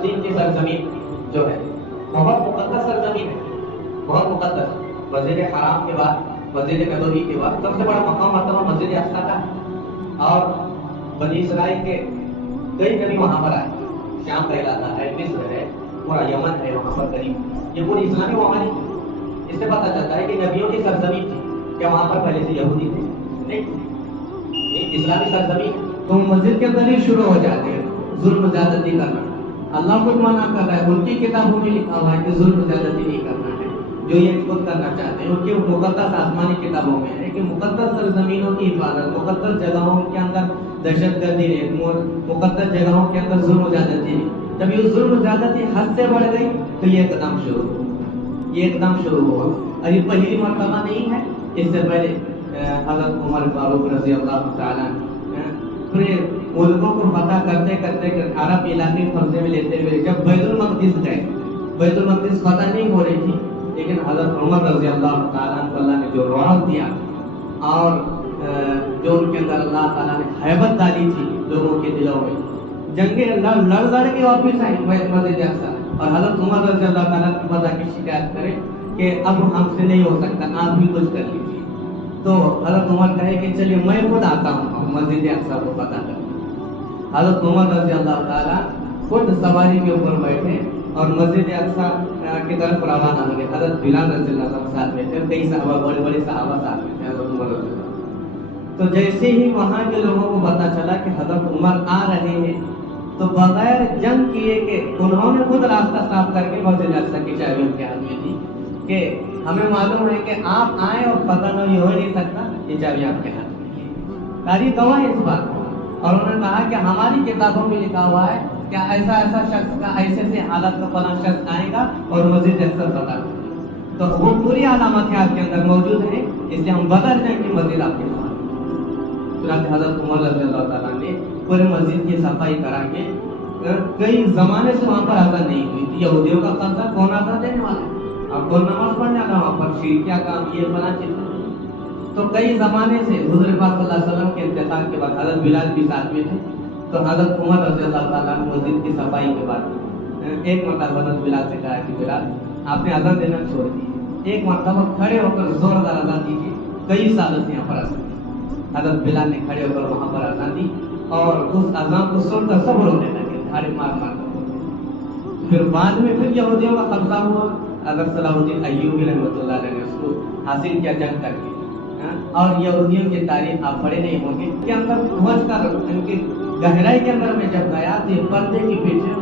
فلسطین کی سرزمین جو ہے بہت مقدس سرزمین ہے، بہت مقدس. مسجد حرام کے بعد، مسجد نبوی کے بعد سب سے بڑا مقام مرتبہ مسجد اقصی کا ہے. اور بنی اسرائیل کے کئی نبی وہاں پر آئے. شام کا علاقہ ہے، مصر ہے، پورا یمن ہے وہاں پر قریب. یہ پوری اسلامی ممالک ہے. اس سے پتہ چلتا ہے کہ نبیوں کی سرزمین تھی. کیا وہاں پر پہلے سے یہودی تھے؟ نہیں، اسلامی سرزمین. تو مسجد کے اندر ہی شروع ہو جاتے ہیں ظلم زیادتی کرنا. اللہ خود منع کر رہا ہے، ان کی کتابوں میں لکھا ہوا ہے کہ ظلم زیادتی نہیں کرنا ہے. جو یہ خود کرنا چاہتے ہیں ان کی مقدس آسمانی کتابوں میں ہے کہ مقدس سرزمینوں کی حفاظت، مقدس جگہوں کے اندر دہشت گردی نہیں، مقدس جگہوں کے اندر ظلم زیادتی نہیں. جب یہ ظلم زیادتی حد سے بڑھ گئی تو یہ اقدام شروع ہوا. یہ اقدام شروع ہوا اور یہ پہلی مرتبہ نہیں ہے. اس سے پہلے حضرت عمر فاروق رضی اللہ تعالیٰ پورے ملکوں کو فتح کرتے کرتے عرب علاقے قبضے میں لیتے ہوئے جب بیت المقدس گئے، بیت المقدس فتح نہیں ہو رہی تھی، لیکن حضرت عمر رضی اللہ تعالیٰ اللہ نے جو رعب دیا اور جو ان کے اندر اللہ تعالیٰ نے ہیبت ڈالی تھی لوگوں کے دلوں میں، جنگیں لڑ کے واپس آئی مسجد اقصی. اور حضرت عمر رضی اللہ تعالیٰ کی فضا کی شکایت کرے کہ اب ہم سے نہیں ہو سکتا، آپ بھی کچھ کر لیجیے. تو حضرت عمر کہے کہ چلیے میں خود آتا ہوں مسجد اقصی کو فتح کر. حضرت عمر رضی اللہ تعالیٰ خود سواری کے اوپر بیٹھے اور مسجد اقصی کی طرف روانہ ہو گئے. حضرت بلال رضی اللہ عنہ ساتھ میں تھے، کئی صحابہ، بڑے بڑے صحابہ ساتھ میں تھے حضرت عمر رضی اللہ. تو جیسے ہی وہاں کے لوگوں کو پتا چلا کہ حضرت عمر آ رہے ہیں تو بغیر جنگ کیے کہ انہوں نے خود راستہ صاف کر کے مسجد اقصی کی چابی ان کے ہاتھ میں دی کہ ہمیں معلوم ہے کہ آپ آئیں اور فتح نہیں ہو نہیں سکتا، یہ چابی آپ کے ہاتھ میں ہے. تاریخ گواہ ہے اس بات کو. اور انہوں نے کہا کہ ہماری کتابوں میں لکھا ہوا ہے کہ ایسا ایسا شخص کا ایسے سے حالت کا فلاں شخص آئے گا اور مسجد اقصی فتح ہوگا. تو وہ پوری علامات آپ کے اندر موجود ہیں، اس لیے ہم بدل جائیں کہ مسجد آپ کے پاس. چنانچہ حضرت عمر رضی اللہ تعالیٰ نے پورے مسجد کی صفائی کرا کے کئی زمانے سے وہاں پر آزاد نہیں ہوئی تھی. یہودیوں کا قبضہ کون آزاد دینے والا ہے؟ اب کون نماز پڑھنے آتا وہاں پر؟ شیر کیا کام، یہ فلاں چیز. تو کئی زمانے سے حضور پاک صلی اللہ علیہ وسلم کے انتقال کے بعد حضرت بلال بھی ساتھ میں تھے. تو حضرت عمر رضی اللہ تعالیٰ نے مسجد کی صفائی کے بعد ایک مرتبہ حضرت بلال سے کہا کہ بلال آپ نے اذان دینا چھوڑ دی، ایک مرتبہ کھڑے ہو کر زوردار اذان دیجیے. کئی سالوں سے یہاں پر اذان. حضرت بلال نے کھڑے ہو کر وہاں پر اذان دی اور اس اذان کو سن کر سب رونے لگے، دھاڑے مار مار کر. پھر بعد میں پھر یہودیوں کا قبضہ ہوا. حضرت صلاح الدین ایوبی رحمۃ اللہ علیہ نے اس کو حاصل کیا جنگ کر کے. اور یہودیوں کی تاریخ آپ پڑھے نہیں ہوں گے کے اندر پہنچ کر ان کی گہرائی کے اندر میں جب گیا تو یہ پردے کے پیچھے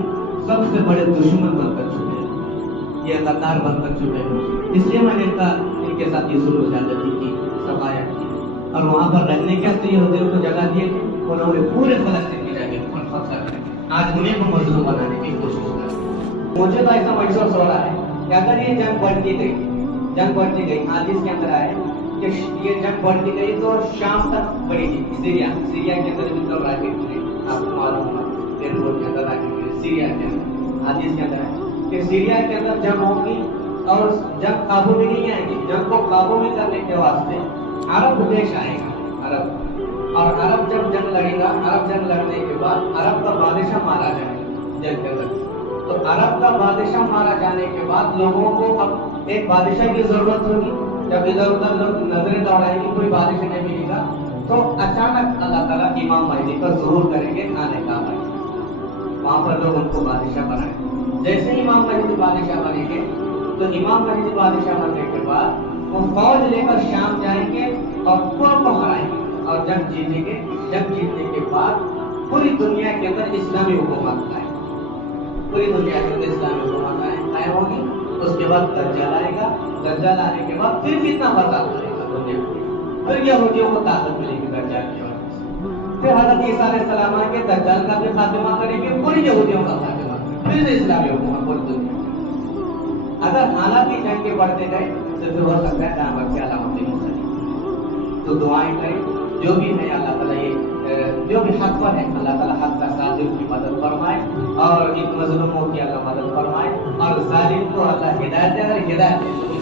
سب سے بڑے دشمن بن کر چھپے، یہ غدار بن کر چھپے. اس لیے میں نے ان کے ساتھ یہ ظلم زیادتی کی، صفایا کی. اور وہاں پر رہنے کے لیے یہودیوں کو جگہ دیے تھے. انہوں نے پورے فلسطین کی جگہ پر فخر کر آج انہیں کو مظلوم بنانے کی کوشش کر. مجھے تو ایسا محسوس ہو رہا ہے کہ اگر یہ جنگ بڑھتی گئی حدیث کے اندر آئے کہ یہ جنگ بڑھتی گئی تو شام تک بڑھی گی. سیریا کے اندر بھی تو راکٹ ملے، آپ کو معلوم ہے ایئرپورٹ کے اندر راکٹ ملے سیریا کے اندر. حدیث کے اندر ہے کہ سیریا کے اندر جنگ ہوگی اور جنگ قابو میں نہیں آئے گی. جنگ کو قابو میں کرنے کے واسطے عرب دیش آئے گا، عرب. اور عرب جب جنگ لڑے گا، عرب جنگ لڑنے کے بعد عرب کا بادشاہ مارا جائے گا جنگ کے اندر. تو عرب کا بادشاہ مارا جانے کے بعد لوگوں کو اب ایک بادشاہ کی ضرورت ہوگی. جب ادھر ادھر لوگ نظریں دوڑائیں گے کوئی بادشاہ نہیں ملے گا تو اچانک اللہ تعالیٰ امام مہدی کا ظہور کریں گے آنے کا. وہاں پر لوگ ان کو بادشاہ بنائیں. جیسے امام مہدی بادشاہ بنیں گے تو امام مہدی بادشاہ بننے کے بعد وہ فوج لے کر شام جائیں گے اور پورا کو ہرائیں گے اور جنگ جیتیں گے. جنگ جیتنے کے بعد پوری دنیا کے اندر اسلامی حکومت آئے، پوری دنیا کے اندر اسلامی حکومت قائم ہوگی. اس کے بعد دجال آئے گا. دجال آنے کے بعد پھر فتنہ فساد کرے گا دنیا میں. پھر یہودیوں کو طاقت ملے گی دجال کی وجہ سے. پھر حضرت عیسیٰ علیہ السلام آ کے دجال کا بھی خاتمہ کریں گے، پوری یہودیوں کا خاتمہ کریں گے، پھر اسلامی حکومت پوری دنیا میں. اگر حالات کی جنگ کے بڑھتے گئے تو پھر ہو سکتا ہے قیامت کی علامتیں مختلف. تو دعائیں کریں جو بھی ہے اللہ تعالیٰ یہ جو بھی حق پر ہے اللہ تعالیٰ حق کا صادق کی مدد فرمائے اور ان مظلوموں کی اللہ مدد فرمائے اور ظالم کو اللہ ہدایت دے. اگر ہدایت دے